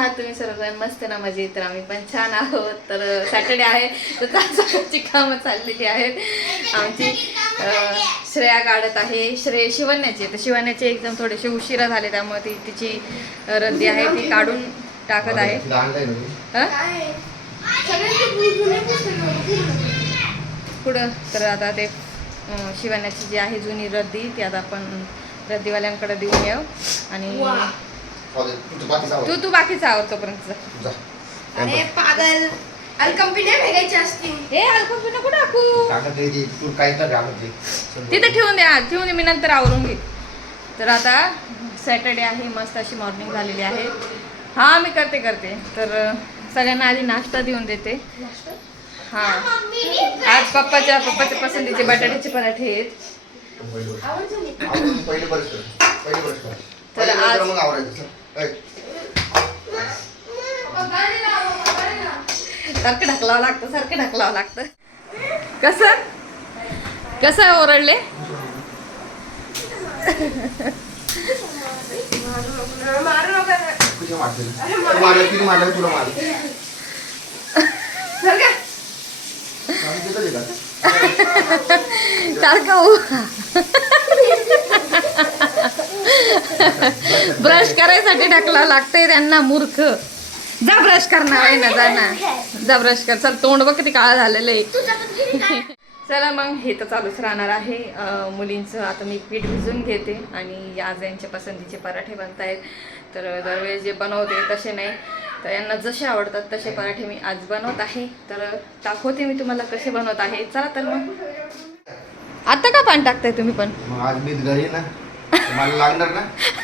आहात तुम्ही सर्वजण. मस्त ना मजेत तर आम्ही पण छान आहोत. तर सॅटर्डे आहे. तर तासाची कामं चाललेली आहेत. आमची श्रेया काढत आहे. श्रेय शिवण्याची तर शिवण्याचे एकदम थोडेसे उशिरा झाले त्यामुळे ती तिची रद्दी आहे. ती काढून टाकत आहे. हं? पुढं तर आता ते शिवण्याची जी आहे जुनी रद्दी ती आता आपण रद्दीवाल्यांकडे देऊन येऊ. आणि तू तू बाकीचा आवडतो पर्यंत अरे पागल भेगायची असते. हे अल्कोफिन नको टाकू. तू काही तर तिथे ठेवून द्या ठेवून दे मी नंतर आवरून घे तर आता सॅटर्डे आहे मस्त अशी मॉर्निंग झालेली आहे. हा मी करते करते. तर सगळ्यांना आधी नाश्ता देऊन देते. हा. आज पप्पाच्या पप्पाच्या पसंतीचे बटाट्याचे पराठे आहेत. तर आज- सारखं ढकलावं लागतं सारखं ढकलावं लागतं. कस? कस ओरडले? सारखं ब्रश करायसाठी ढकलावं लागतंय त्यांना मूर्ख. जा ब्रश करणार आहे ना जा ना. जा ब्रश कर. चल तोंड बघ किती काळा झालेलं आहे. चला मग हे तर चालूच राहणार आहे. मुलींचं आता मी पीठ भिजून घेते आणि आज यांच्या पसंतीचे पराठे बनत आहेत तर दरवेळेस जे बनवते तसे नाही. तर यांना जसे आवडतात तसे पराठे मी आज बनवत आहे. तर दाखवते मी तुम्हाला कसे बनवत आहे. चला तर मग. आता का पाणी टाकताय तुम्ही पण? मग आज मी घरी ना मला लागणार ना?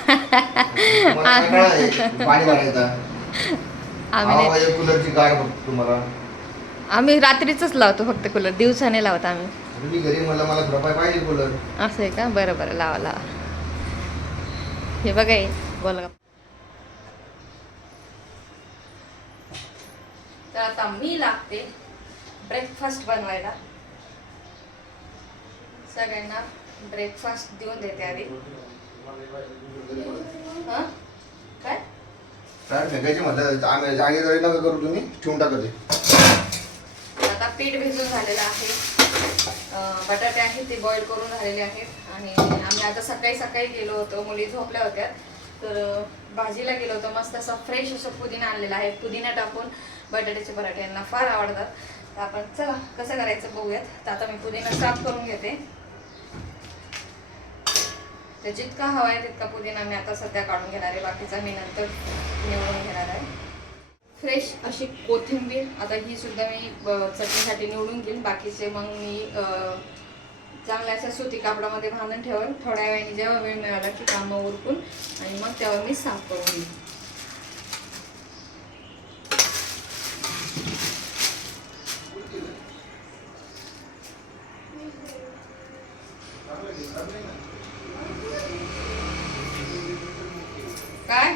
तुम्हाला काय कळालं? पाणी भरायचं. आम्ही नाही. आवाज कूलरची गार बघ तुम्हाला. आम्ही रात्रीच लावतो फक्त कूलर. दिवसाने लावत आम्ही. आता मी घरी मला मला थोडा पाय पाहिजे कूलर. असं आहे का? बरं बरं. लावा लावा. हे बघा हे. गोलगप्पा तर आता मी लागते ब्रेकफास्ट बनवायला. सगळ्यांना ब्रेकफास्ट देऊन देते आधी. हं? काय? काय फेकायचे म्हटलं आम्ही जागे जरी नका करू तुम्ही. ठेवून टाका ते. आता पीठ भिजून झालेलं आहे. अं, बटाटे आहेत ते बॉईल करून झालेले आहेत. आणि आम्ही आता सकाळी सकाळी गेलो होतो. मुली झोपल्या होत्या. तर अं, भाजीला गेलो होतो. मस्त असं फ्रेश असं पुदिना आणलेला आहे. पुदिना टाकून बटाट्याचे पराठे यांना फार आवडतात. तर आपण चला कसं करायचं बघूयात. तर आता मी पुदिना साफ करून घेते. तर जितका हवा आहे तितका पुदिना मी आता सध्या काढून घेणार आहे. बाकीचा मी नंतर निवडून घेणार आहे. फ्रेश अशी कोथिंबीर आता ही सुद्धा मी चटणीसाठी निवडून घेईन. बाकीचे मग मी चांगल्या अशा सुती कापडामध्ये बांधून ठेवेन. थोड्या वेळाने जेव्हा वेळ मिळाला की कामं उरकून आणि मग तेव्हा मी साफ करून घेईन काय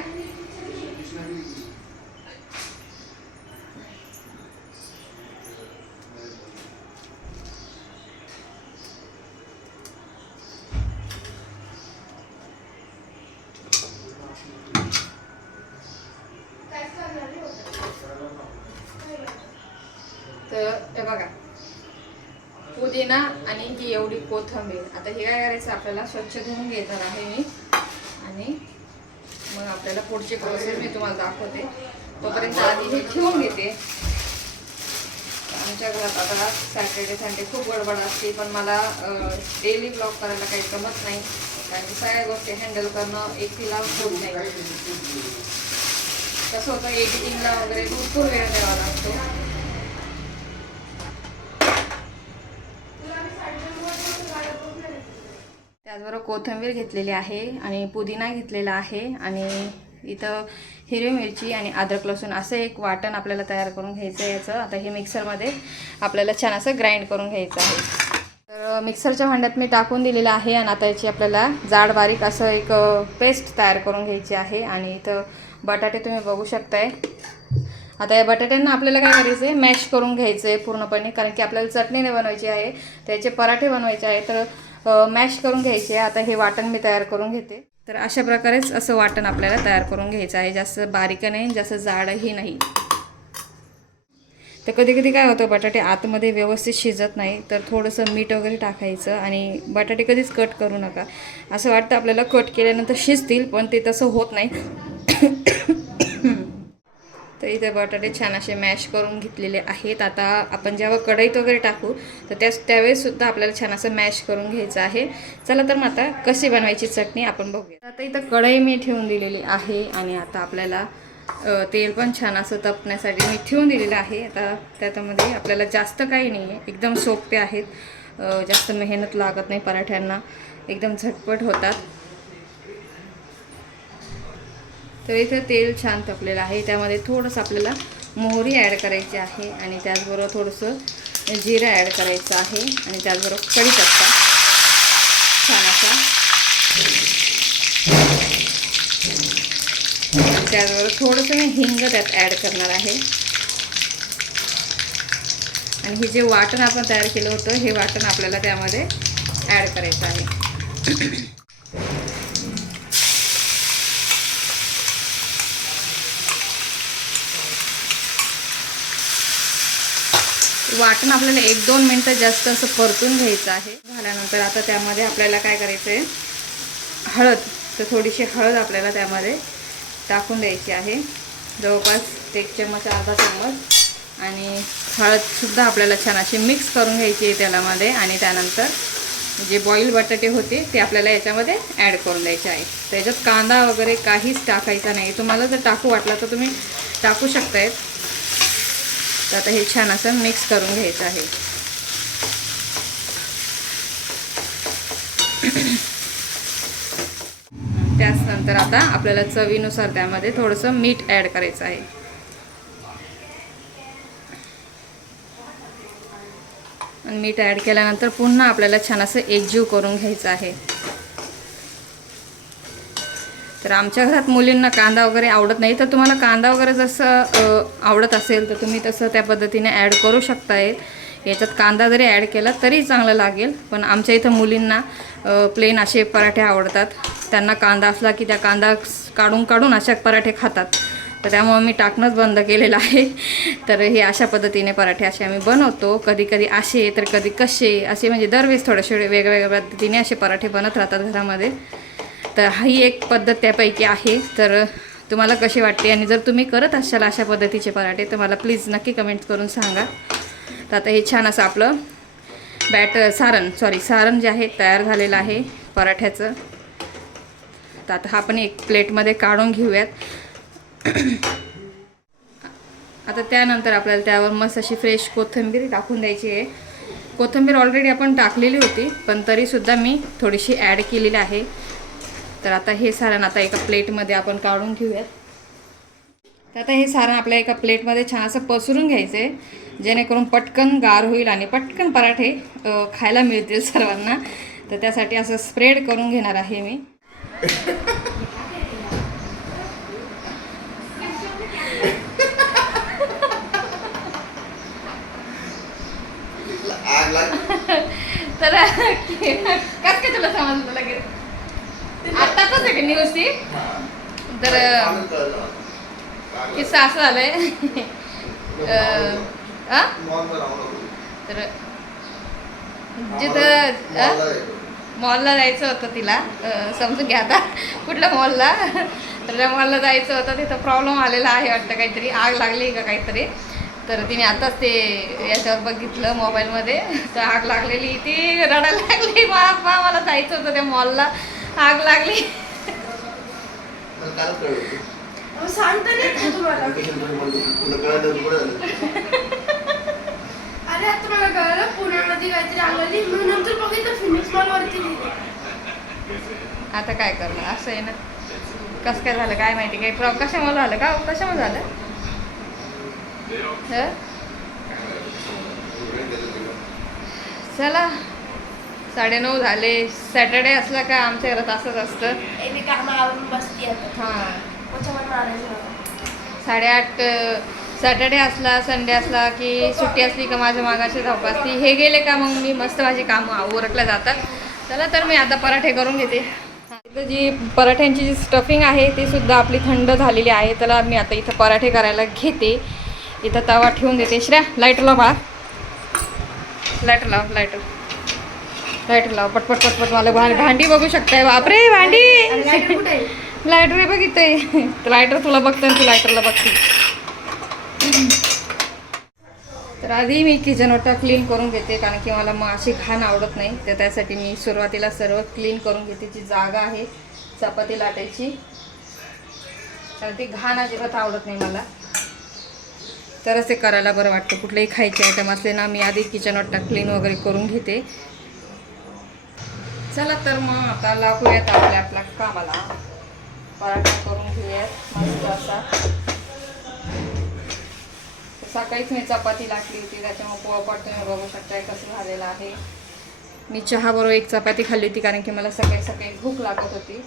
तर बघा. पुदिना आणि ही एवढी कोथिंबीर. आता हे काय करायचं? आपल्याला स्वच्छ धुवून घेणार आहे मी. आणि मग आपल्याला पुढची प्रोसेस मी तुम्हाला दाखवते. तोपर्यंत आधी हे ठेवून घेते. आमच्या घरात आता सॅटर्डे संडे खूप गडबड असते पण मला डेली ब्लॉग करायला काही जमत नाही. कारण की सगळ्या गोष्टी हँडल करणं एकटीला होत नाही. कसं होतं एडिटिंगला वगैरे भरपूर वेळ द्यावा लागतो. त्याचबरोबर कोथिंबीर घेतलेली आहे आणि पुदिना घेतलेला आहे आणि इथं हिरवी मिरची आणि अद्रक लसूण असं एक वाटण आपल्याला तयार करून घ्यायचं आहे याचं. आता हे मिक्सरमध्ये आपल्याला छान असं ग्राइंड करून घ्यायचं आहे. तर मिक्सरच्या भांड्यात मी टाकून दिलेलं आहे आणि आता याची आपल्याला जाड बारीक असं एक पेस्ट तयार करून घ्यायची आहे आणि इथं बटाटे तुम्ही बघू शकताय. आता या बटाट्यांना आपल्याला काय करायचं आहे? मॅश करून घ्यायचं आहे पूर्णपणे कारण की आपल्याला चटणी नाही बनवायची आहे. त्याचे पराठे बनवायचे आहे तर मॅश करून घ्यायचे. आता हे वाटण मी तयार करून घेते. तर अशा प्रकारेच असं वाटण आपल्याला तयार करून घ्यायचं आहे. जास्त बारीक नाही जास्त जाडही नाही. तर कधी कधी काय होतं बटाटे आतमध्ये व्यवस्थित शिजत नाही तर थोडंसं मीठ वगैरे टाकायचं आणि बटाटे कधीच कट करू नका. असं वाटतं आपल्याला कट केल्यानंतर शिजतील पण ते तसं होत नाही. तर इथे बटाटे छान असे मॅश करून घेतलेले आहेत. आता आपण जेव्हा कढईत वगैरे टाकू तर त्याच त्यावेळेससुद्धा आपल्याला छान असं मॅश करून घ्यायचं आहे. चला तर मग आता कशी बनवायची चटणी आपण बघूया. आता इथं कढई मी ठेवून दिलेली आहे आणि आता आपल्याला तेल पण छान असं तपण्यासाठी मी ठेवून दिलेलं आहे. आता त्याच्यामध्ये आपल्याला जास्त काही नाही आहे एकदम सोपे आहेत. जास्त मेहनत लागत नाही पराठ्यांना. एकदम झटपट होतात. तर इथं तेल छान तपलेलं आहे. त्यामध्ये थोडंसं आपल्याला मोहरी ॲड करायची आहे आणि त्याचबरोबर थोडंसं जिरं ॲड करायचं आहे आणि त्याचबरोबर कढीपत्ता. छान असा. त्याचबरोबर थोडंसं मी हिंग त्यात ॲड करणार आहे. आणि हे जे वाटण आपण तयार केलं होतं हे वाटण आपल्याला त्यामध्ये ॲड करायचं आहे. वाटण आपल्याला एक दोन मिनटं जास्त असं परतून घ्यायचं आहे. झाल्यानंतर आता त्यामध्ये आपल्याला काय करायचं आहे हळद तर थोडीशी हळद आपल्याला त्यामध्ये टाकून द्यायची आहे. जवळपास एक चम्मच अर्धा चम्मच आणि हळदसुद्धा आपल्याला छान अशी मिक्स करून घ्यायची आहे त्यालामध्ये आणि त्यानंतर जे बॉईल बटाटे होते ते आपल्याला याच्यामध्ये ॲड करून द्यायचे आहे. त्याच्यात कांदा वगैरे काहीच टाकायचा नाही. तुम्हाला जर टाकू वाटला तर तुम्ही टाकू शकतायत. तर आता हे छान असं मिक्स करून घ्यायचं आहे. त्याचनंतर आता आपल्याला चवीनुसार त्यामध्ये थोडंसं मीठ ॲड करायचं आहे. आणि मीठ ॲड केल्यानंतर पुन्हा आपल्याला छान असं एकजीव करून घ्यायचं आहे. तर आमच्या घरात मुलींना कांदा वगैरे आवडत नाही. तर तुम्हाला कांदा वगैरे जसं आवडत असेल तर तुम्ही तसं त्या पद्धतीने ॲड करू शकताय. याच्यात कांदा जरी ॲड केला तरी चांगलं लागेल. पण आमच्या इथं मुलींना प्लेन असे पराठे आवडतात. त्यांना कांदा असला की त्या कांदा काढून काढून अशा पराठे खातात. तर त्यामुळं मी टाकणंच बंद केलेलं आहे. तर हे अशा पद्धतीने पराठे असे आम्ही बनवतो. कधी कधी असे तर कधी कसे असे म्हणजे दरवेळेस थोडेसे वेगवेगळ्या पद्धतीने असे पराठे बनत राहतात घरामध्ये. तर ही एक पद्धत त्यापैकी आहे. तर तुम्हाला कशी वाटते? आणि जर तुम्ही करत असाल अशा पद्धतीचे पराठे तर मला प्लीज नक्की कमेंट करून सांगा. तर आता हे छान असं आपलं बॅट सारण सॉरी सारण जे आहे तयार झालेलं आहे पराठ्याचं. तर आता हा पण एक प्लेटमध्ये काढून घेऊयात. आता त्यानंतर आपल्याला त्यावर मस्त अशी फ्रेश कोथिंबीर टाकून द्यायची आहे. कोथिंबीर ऑलरेडी आपण टाकलेली होती पण तरीसुद्धा मी थोडीशी ॲड केलेली आहे. तर आता हे सारण आता एका प्लेटमध्ये आपण काढून घेऊयात. तर आता हे सारण आपल्या एका प्लेटमध्ये छान असं पसरून घ्यायचं आहे जेणेकरून पटकन गार होईल आणि पटकन पराठे खायला मिळतील सर्वांना. तर त्यासाठी असं स्प्रेड करून घेणार आहे मी. तर कस काय तुला समजलं लगेच? आताच आहे का न्यूज ती तर किस्सा असं झालंय तर जिथं मॉलला जायचं. होतं तिला. समजून घ्या आता. कुठल्या मॉलला? तर त्या मॉलला जायचं होतं. तिथं प्रॉब्लेम आलेला आहे वाटतं काहीतरी. आग लागली का काहीतरी? तर तिने आताच ते याच्यावर बघितलं मोबाईलमध्ये तर आग लागलेली. ती रडायला लागली. बाबा मला जायचं होतं त्या मॉलला आग लागली. काल कळलं. सांगता नाही तुम्हाला. अरे आता मला कळलं पुण्यामध्ये काहीतरी आलेली मी नंतर बघितलं फिनिक्स मॉल वरती. आता काय करणार? असं आहे ना. कसं काय झालं काय माहिती? काय प्रॉब कशामुळे झालं का? कशामुळे झालं हं? चला. साडेनऊ झाले. सॅटर्डे असला का आमच्या घरात असंच असतं. हां. साडेआठ सॅटर्डे असला संडे असला की सुट्टी असली का माझ्या मागाशी धावपा असती. हे गेले का मग मी मस्त माझी कामं आवरटला जातात. चला तर मी आता पराठे करून घेते. जी पराठ्यांची जी स्टफिंग आहे ती सुद्धा आपली थंड झालेली आहे. त्याला मी आता इथं पराठे करायला घेते. इथं तवा ठेवून देते. श्रेया लाईटर लाव बाळा. लाईटर लाव लाईटर लाईटर लाव पटपट पटपट मला भांडी बघू शकताय. बापरे भांडी? लायटर आहे? बघ इथे. लायटर तुला बघते तू लायटरला बघते. तर आधी मी किचन क्लीन करून घेते कारण की मला मग अशी घाण आवडत नाही. तर त्यासाठी मी सुरुवातीला सर्व क्लीन करून घेते जी जागा आहे चपाती लाटायची. कारण ती घाण अजिबात आवडत नाही मला. तरच ते करायला बरं वाटतं. कुठलेही खायचे आयटम असले ना मी आधी किचन ओटा क्लीन वगैरे करून घेते. चला तर मग आता लागूयात आपल्या आपल्या कामाला. पराठा करून घेऊयात मस्त असा. सकाळीच मी चपाती लागली होती त्याच्यामुळे पोळपाट तुम्ही बघू शकताय कसं झालेलं आहे. मी चहा बरोबर एक चपाती खाल्ली होती कारण की मला सकाळी सकाळी भूक लागत होती.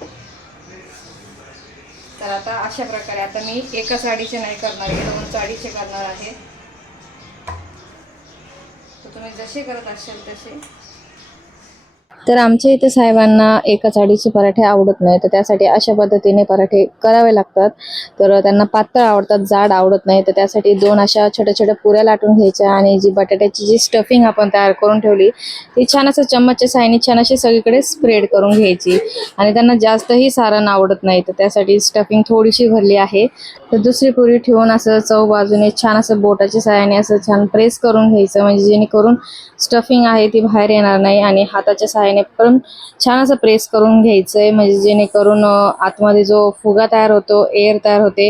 तर आता अशा प्रकारे आता मी एका साडीचे नाही करणार आहे दोन साडीचे करणार आहे. तर तुम्ही जसे करत असाल तसे. तर आमच्या इथे साहेबांना एका साडीचे पराठे आवडत नाही. तर त्यासाठी अशा पद्धतीने पराठे करावे लागतात. तर त्यांना पातळ आवडतात जाड आवडत नाही. तर त्यासाठी दोन अशा छोट्या छोट्या पुऱ्या लाटून घ्यायच्या आणि जी बटाट्याची जी स्टफिंग आपण तयार करून ठेवली ती छान असं चम्मचच्या साहाय्याने छान अशी सगळीकडे स्प्रेड करून घ्यायची. आणि त्यांना जास्तही सारण आवडत नाही. तर त्यासाठी स्टफिंग थोडीशी भरली आहे. तर दुसरी पुरी ठेवून असं चव बाजूने छान असं बोटाच्या साहाय्याने असं छान प्रेस करून घ्यायचं. म्हणजे जेणेकरून स्टफिंग आहे ती बाहेर येणार नाही आणि हाताच्या सहाय्याने पण छान असं प्रेस करून घ्यायचं आहे म्हणजे जेणेकरून आतमध्ये जो फुगा तयार होतो एअर तयार होते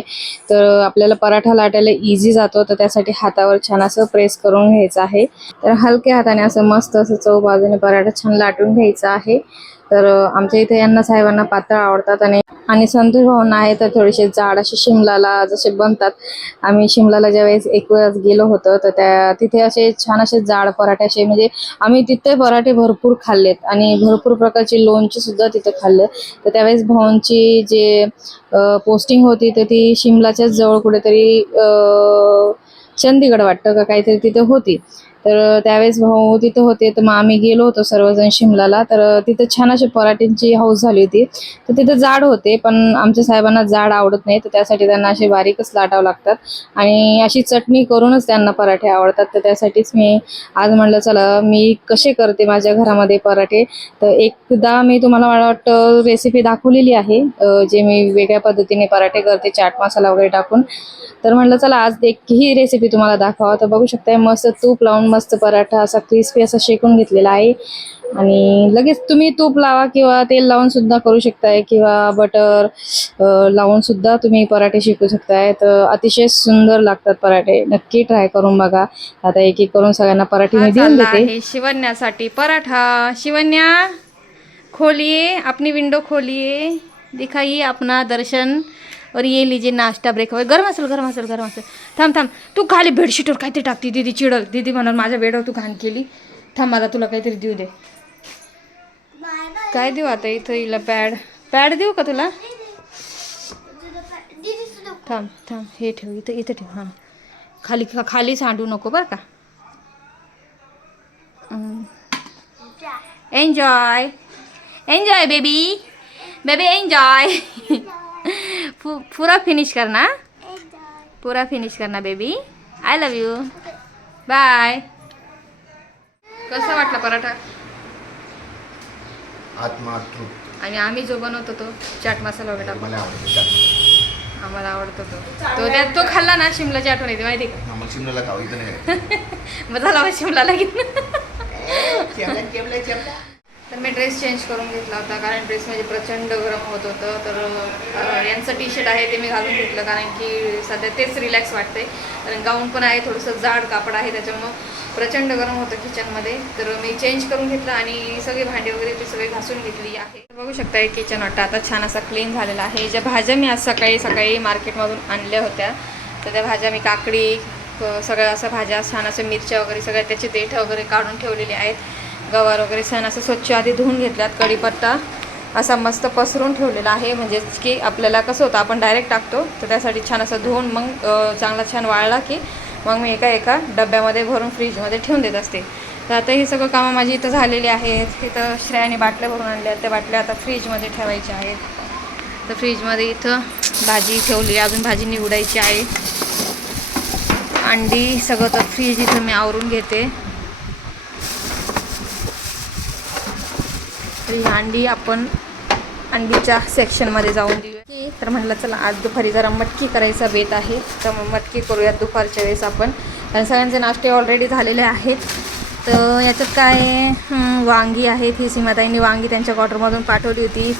तर आपल्याला पराठा लाटायला इझी जातो. तर त्यासाठी हातावर छान असं प्रेस करून घ्यायचं आहे. तर हलक्या हाताने असं मस्त असं चौ बाजूने पराठा छान लाटून घ्यायचा आहे. तर आमच्या इथे यांना साहेबांना पातळ आवडतात आणि आणि संतोष भवन आहे तर थोडेसे जाड असे शिमलाला जसे बनतात. आम्ही शिमलाला ज्यावेळेस एक वेळेस गेलो होतो तर त्या तिथे असे छान असे जाड पराठे असे म्हणजे आम्ही तिथे पराठे भरपूर खाल्लेत आणि भरपूर प्रकारची लोणची सुद्धा तिथे खाल्ले. तर त्यावेळेस भवनची जे पोस्टिंग होती तर ती शिमलाच्याच जवळ कुठेतरी चंदीगड वाटतं का काहीतरी तिथे होती. तर त्यावेळेस भाऊ तिथं होते. तर मग आम्ही गेलो होतो सर्वजण शिमलाला. तर तिथं छान अशी पराठ्यांची हौस झाली होती. तर तिथं जाड होते पण आमच्या साहेबांना जाड आवडत नाही. तर त्यासाठी त्यांना असे बारीकच लाटावं लागतात. आणि अशी चटणी करूनच त्यांना पराठे आवडतात. तर त्यासाठीच मी आज म्हणलं चला मी कसे करते माझ्या घरामध्ये पराठे? तर एकदा मी तुम्हाला मला वाटतं रेसिपी दाखवलेली आहे. जे मी वेगळ्या पद्धतीने पराठे करते चाट मसाला वगैरे टाकून. तर म्हटलं चला आज एक ही रेसिपी तुम्हाला दाखवा तर बघू शकता मस्त तूप लावून मस्त पराठा असा क्रिस्पी असा शेकून घेतलेला आहे. आणि लगेच तुम्ही तूप लावा किंवा तेल लावून सुद्धा करू शकताय किंवा बटर लावून सुद्धा तुम्ही पराठे शिकू शकताय. तर अतिशय सुंदर लागतात पराठे. नक्की ट्राय करून बघा. आता एक एक करून सगळ्यांना पराठे मी देऊन देते. शिवण्यासाठी पराठा. शिवन्या खोलिए अपनी विंडो खोलिए दिखाइए अपना दर्शन. और ये लीजिए नाश्ता ब्रेक हो गरम असेल गरम असेल गरम असेल थांब थांब। तू खाली बेडशीटवर काहीतरी टाकते दीदी चिडल. दीदी म्हणून माझ्या बेडवर तू घाण केली. थांब मला तुला काहीतरी देऊ दे. काय देऊ आता इथं हिला पॅड पॅड देऊ का तुला? थांब थांब. हे ठेव इथं इथं ठेव. हां. खाली खाली सांडू नको बरं का. Enjoy enjoy baby baby enjoy पूरा फिनिश करना? पूरा फिनिश करना baby I love you bye कसा वाटला पराठा? आणि आम्ही जो बनवतो तो चाट मसाला वगैरे आम्हाला आवडतो तो. तो त्यात तो खाल्ला ना शिमलाची आठवण येते माहिती का? शिमला खाऊ इथं नाही. मग झाला शिमलाला घेऊन तर मी ड्रेस चेंज करून घेतला होता कारण ड्रेस म्हणजे प्रचंड गरम होत होतं. तर यांचं टी शर्ट आहे ते मी घालून घेतलं कारण की सध्या तेच रिलॅक्स वाटते कारण गाऊन पण आहे थोडंसं जाड कापड आहे त्याच्यामुळं प्रचंड गरम होतं किचनमध्ये तर मी चेंज करून घेतलं आणि सगळी भांडी वगैरे ती सगळी घासून घेतली आहे. बघू शकता किचन वाटतं आता छान असा क्लीन झालेला आहे. ज्या भाज्या मी आज सकाळी सकाळी मार्केटमधून आणल्या होत्या तर त्या भाज्या मी काकडी सगळ्या असं भाज्या छान असं मिरच्या वगैरे सगळ्या त्याचे देठ वगैरे काढून ठेवलेले आहेत. गवार वगैरे छान असं स्वच्छ आधी धुवून घेतल्यात कढीपत्ता असा मस्त पसरून ठेवलेला आहे. म्हणजेच की आपल्याला कसं होतं आपण डायरेक्ट टाकतो तर त्यासाठी छान असं धुवून मग चांगला छान वाळला की मग मी एका एका डब्यामध्ये भरून फ्रीजमध्ये ठेवून देत असते. तर आता ही सगळं कामं माझी इथं झालेली आहेत. इथं श्रेयाने बाटल्या भरून आणल्या आहेत. त्या बाटल्या आता फ्रीजमध्ये ठेवायच्या आहेत. तर फ्रीजमध्ये इथं भाजी ठेवली अजून भाजी निवडायची आहे. अंडी सगळं तर फ्रीज इथं मी आवरून घेते. तर ही अंडी आपण अंडीच्या सेक्शनमध्ये जाऊन देऊया. तर म्हटलं चला आज दुपारी जरा मटकी करायचा बेत आहे. तर मग मटकी करूयात दुपारच्या वेळेस आपण. कारण सगळ्यांचे नाश्ते ऑलरेडी झालेले आहेत. तर याच्यात काय वांगी आहेत. ही सीमाताईंनी वांगी त्यांच्या क्वार्टरमधून पाठवली होती.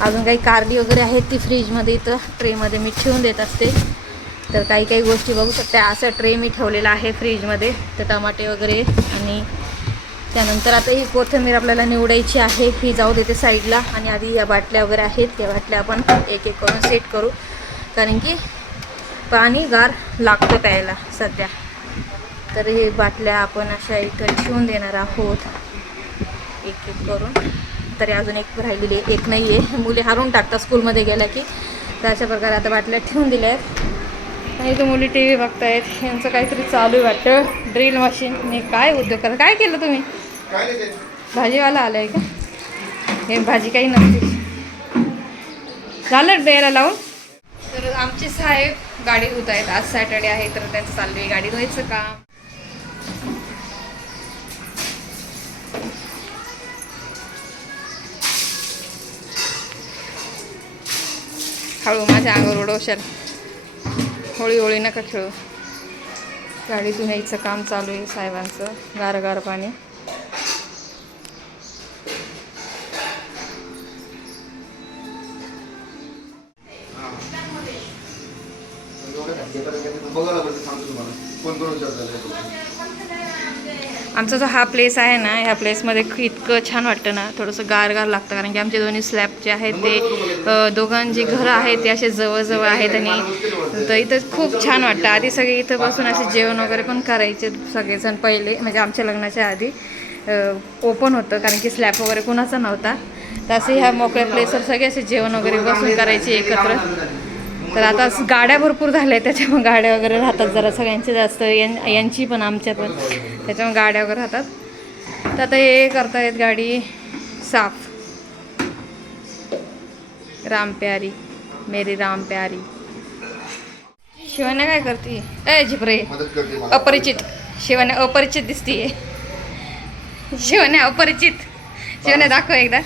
अजून काही कारली वगैरे आहेत ती फ्रीजमध्ये इथं ट्रेमध्ये मी ठेवून देत असते. तर काही काही गोष्टी बघू शकते. असं ट्रे मी ठेवलेला आहे फ्रीजमध्ये तर टमाटे वगैरे आणि त्यानंतर आता ही कोथिंबीर आपल्याला निवडायची आहे. ही जाऊ देते साईडला आणि आधी या बाटल्या वगैरे आहेत. त्या बाटल्या आपण एक एक करून सेट करू. कारण की पाणी गार लागतं प्यायला सध्या. तर हे बाटल्या आपण अशा इथं ठेवून देणार आहोत. एक एक करून. तरी अजून एक राहिलेली आहे एक नाही आहे मुली हारून टाकतात स्कूलमध्ये गेल्या की. तर अशा प्रकारे आता बाटल्या ठेवून दिल्या आहेत. आणि इथं मुली टी व्ही बघतायत. यांचं काहीतरी चालू आहे वाटतं. ड्रिल मशीन काय उद्योग करत काय केलं तुम्ही? ते. भाजीवाला आलाय का? हे भाजी काही नसते. झालं द्यायला लावून? तर आमचे साहेब गाडी धुत आहेत आज सॅटर्डे आहे तर त्यांचं चाललं आहे गाडी धुवायचं काम. हळू माझ्या अंगावर उडवशाल. होळी होळी नका खेळू. गाडी धुण्याचं काम चालू आहे साहेबांचं गार गार पाणी. आमचा जो हा प्लेस आहे ना ह्या प्लेसमध्ये इतकं छान वाटतं ना थोडंसं गार गार लागतं कारण की आमचे दोन्ही स्लॅब जे आहेत ते दोघांची घरं आहेत ते असे जवळजवळ आहेत आणि तर इथं खूप छान वाटतं आधी सगळे इथं बसून असे जेवण वगैरे पण करायचे सगळेजण पहिले म्हणजे आमच्या लग्नाच्या आधी. ओपन होतं कारण की स्लॅब वगैरे कुणाचा नव्हता. तर असे ह्या मोकळ्या प्लेसवर सगळे असे जेवण वगैरे बसून करायचे एकत्र. तर आता गाड्या भरपूर झाल्या आहेत त्याच्यामुळे गाड्या वगैरे राहतात जरा सगळ्यांचे जास्त यां यांची पण आमच्या पण. त्याच्यामुळे गाड्या वगैरे राहतात. तर आता हे करतायत गाडी साफ. राम प्यारी मेरी राम प्यारी. शिवाने काय करते? ए झिपरे मदत करते मला. अपरिचित. शिवाने अपरिचित दिसतीये. शिवाने अपरिचित. शिवाने दाखव एकदा.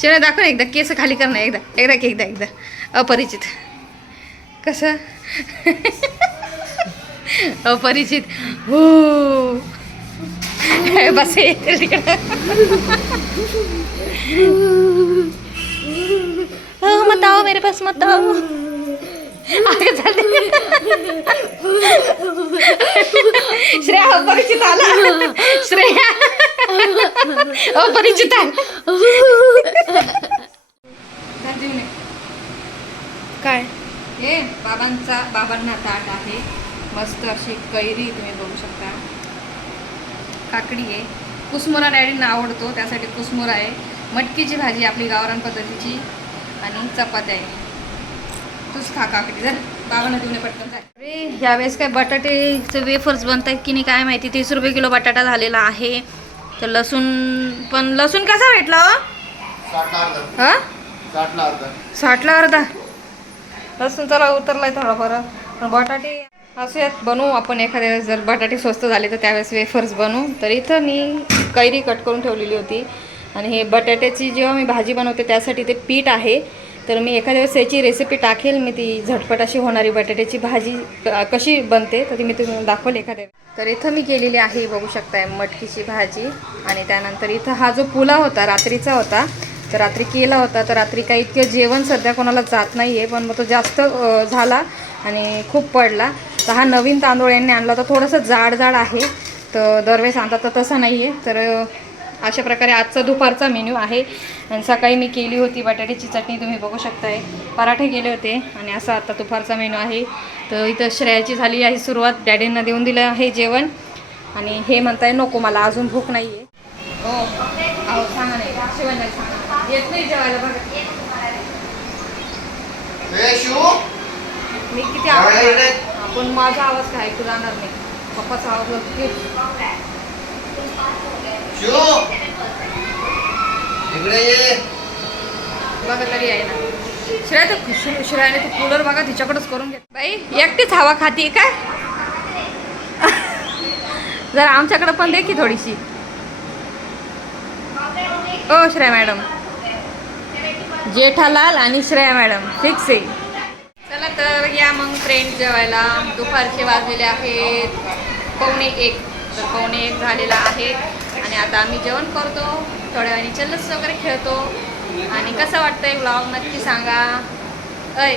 शिवाने दाखव एकदा. केस खाली कर ना एकदा. एकदा की एकदा एकदा. अपरिचित. कसं? अपरिचित. हो. बस तिकडं. हो मत आओ मेरे पास मत आओ श्रेया अपरिचित आला. श्रेया. अपरिचित आहे काय? हे बाबांचा बाबांना ताट आहे. मस्त अशी कैरी तुम्ही बघू शकता. काकडी आहे. कुसमुरा डॅडींना आवडतो त्यासाठी कुसमुरा आहे. मटकीची भाजी आपली गावरान पद्धतीची. आणि चपात्या आहे. तूच खा काकडी जर बाबांना देऊन ये पटकन जाय अरे यावेळेस काय बटाटेचे वेफर्स बनत आहेत की नाही काय माहिती? तीस रुपये किलो बटाटा झालेला आहे. तर लसूण पण लसूण कसा भेटला हो? साठला अर्धा. हा? साठला अर्धा. लसूण चला उतरलाय थोडाफार. पण बटाटे असूयात बनवू आपण एखाद्या वेळेस. जर बटाटे स्वस्त झाले तर त्यावेळेस वेफर्स बनवू. तर इथं मी कैरी कट करून ठेवलेली होती. आणि हे बटाट्याची जेव्हा मी भाजी बनवते त्यासाठी ते पीठ आहे. तर मी एखाद्या वेळेस याची रेसिपी टाकेल मी ती झटपट अशी होणारी बटाट्याची भाजी कशी बनते तर ती मी तुम्ही दाखवेल एखाद्या तर इथं मी केलेली आहे बघू शकताय मटकीची भाजी आणि त्यानंतर इथं हा जो पुलाव होता रात्रीचा होता तर रात्री केला होता तर रात्री काही इतकं जेवण सध्या कोणाला जात नाही आहे पण मग तो जास्त झाला आणि खूप पडला. तर हा नवीन तांदूळ यांनी आणला होता थोडंसं जाड जाड आहे तर दरवेळेस आणतात तर तसं नाही आहे तर अशा प्रकारे आजचा दुपारचा मेन्यू आहे. आणि सकाळी मी केली होती बटाट्याची चटणी तुम्ही बघू शकताय. पराठे केले होते आणि असा आता दुपारचा मेनू आहे. तर इथं श्रेयाची झाली आहे सुरुवात. डॅडींना देऊन दिलं आहे जेवण. आणि हे म्हणताय नको मला अजून भूक नाही आहे हो. अहो सांगा नाही. सांगा येत नाही जेवायला बघा. मी किती आवाज? आपण माझा आवाज काय? ऐकू जाणार नाही. पप्पाचा की शिव इकडे ये बघा तरी आहे ना. श्रेया तर श्रे- श्रेयाने तो कूलर बघा तिच्याकडेच करून घे बाई एकटीच हवा खाती काय? जरा आमच्याकडे पण दे की थोडीशी. ओ श्रेया मॅडम. जेठालाल आणि श्रेया मॅडम फिक्स आहे. चला तर या मग फ्रेंड जेवायला. दुपारचे वाजलेले आहेत. पावणे एक तर पावणे एक झालेला आहे. आणि आता आम्ही जेवण करतो थोड्या वेळाने चल्लस वगैरे खेळतो. आणि कसं वाटतंय ब्लॉग नक्की सांगा. ऐ